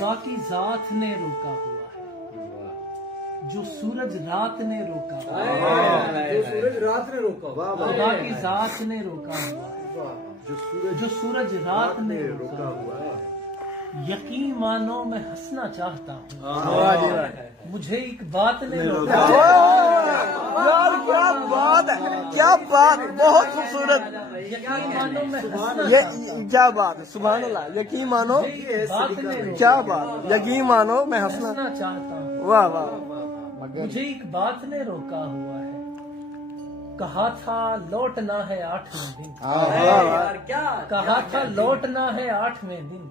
खुदा की जात ने रोका हुआ है, जो सूरज रात ने रोका हुआ है, जो सूरज रात ने रोका हुआ है, खुदा की जात ने रोका हुआ है, जो सूरज रात ने रोका हुआ है। यकीन मानो मैं हंसना चाहता हूँ, मुझे एक बात ने रोका। यार क्या बात है, क्या बात, बहुत खूबसूरत। यकीन मानो मैं हंसना ये क्या बात है, सुभान अल्लाह। यकीन मानो, बात ने रोका। क्या बात, यकीन मानो मैं हंसना चाहता हूँ। वाह वाह। मुझे एक बात ने रोका हुआ है, कहा था लौटना है 8वें दिन। कहा था लौटना है 8वें दिन,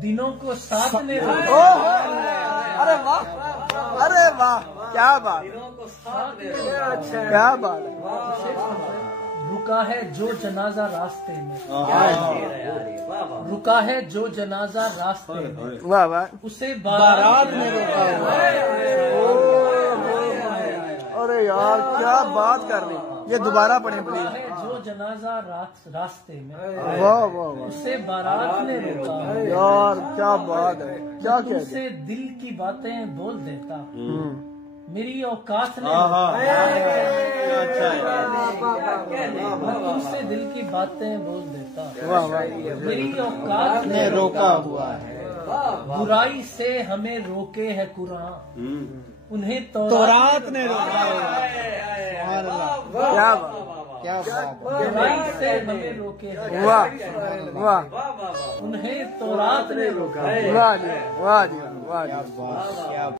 दिनों को 7 ने रोका। अरे वाह, अरे वाह, क्या बात, क्या बात है। रुका है जो जनाजा रास्ते में, रुका है जो जनाजा रास्ते में, वाह वाह। उसे बारात में रोका हुआ। अरे यार क्या बात कर रही, ये दोबारा पढ़े प्लीज। है जो जनाजा रास्ते में, वाह वाह वाह, उसे बारात ने रोका। यार क्या बात है, क्या कहते। तुमसे दिल की बातें बोल देता, मेरी औकात ने तुमसे दिल की बातें बोल देता, वाह वाह, मेरी औकात ने रोका हुआ है। बुराई से हमें रोके है कुरान, उन्हें तौरात ने रोका है। क्या बात, क्या बात, बुराई से हमें रोके है। वाह वाह, उन्हें तौरात ने रोका। वाह जी वाह जी वाह जी।